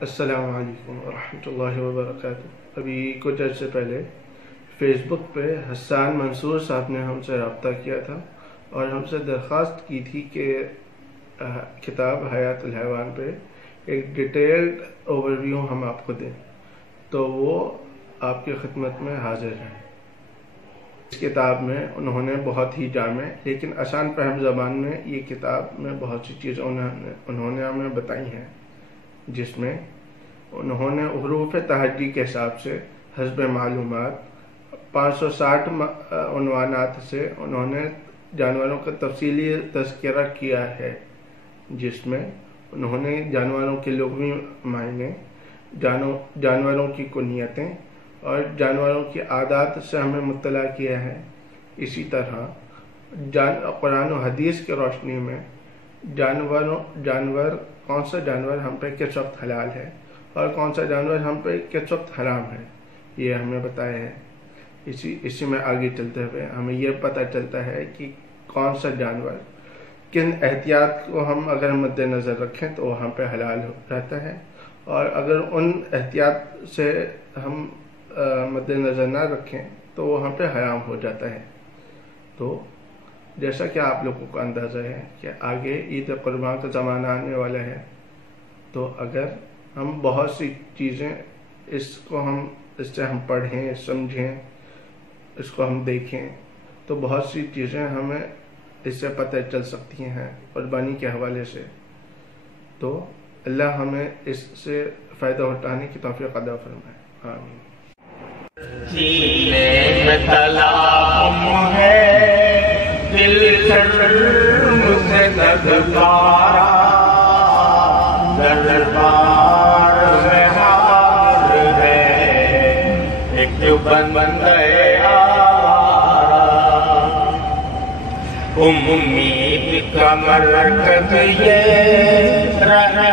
السلام علیکم ورحمۃ اللہ وبرکاتہ۔ ابھی کچھ عرصے پہلے فیس بک پہ حسان منصور صاحب نے ہم سے رابطہ کیا تھا اور ہم سے درخواست کی تھی کہ کتاب حیات الحیوان پہ ایک ڈیٹیلڈ اوور ویو ہم آپ کو دیں، تو وہ آپ کی خدمت میں حاضر ہیں۔ اس کتاب میں انہوں نے بہت ہی جامع لیکن آسان فہم زبان میں یہ کتاب میں بہت سی چیزیں انہوں نے ہمیں بتائی ہیں، جس میں انہوں نے حروف تہجی کے حساب سے حسب معلومات 560 عنوانات سے انہوں نے جانوروں کا تفصیلی تذکرہ کیا ہے، جس میں انہوں نے جانوروں کے لغوی معنی، جانوروں کی کنیتیں اور جانوروں کی عادات سے ہمیں مطلع کیا ہے۔ اسی طرح قرآن و حدیث کی روشنی میں کون سا جانور ہم پہ کس وقت حلال ہے اور کون سا جانور ہم پہ کس وقت حرام ہے، یہ ہمیں بتایا ہے۔ اسی میں آگے چلتے ہوئے ہمیں یہ پتہ چلتا ہے کہ کون سا جانور کن احتیاط کو ہم اگر مد نظر رکھیں تو وہاں پہ حلال رہتا ہے، اور اگر ان احتیاط سے ہم مد نظر نہ رکھیں تو وہاں پہ حرام ہو جاتا ہے۔ تو جیسا کہ آپ لوگوں کو اندازہ ہے کہ آگے عید قربان کا زمانہ آنے والا ہے، تو اگر ہم بہت سی چیزیں اس سے ہم پڑھیں، سمجھیں، اس کو ہم دیکھیں، تو بہت سی چیزیں ہمیں اس سے پتہ چل سکتی ہیں قربانی کے حوالے سے۔ تو اللہ ہمیں اس سے فائدہ اٹھانے کی توفیق عطا فرمائے، آمین۔ سینے میں تلاقم ہے، دل شرم سے ددکارا، دربار میں حاضر ہے ایک بندہ آوارہ، امید کا مرکز یہ رہے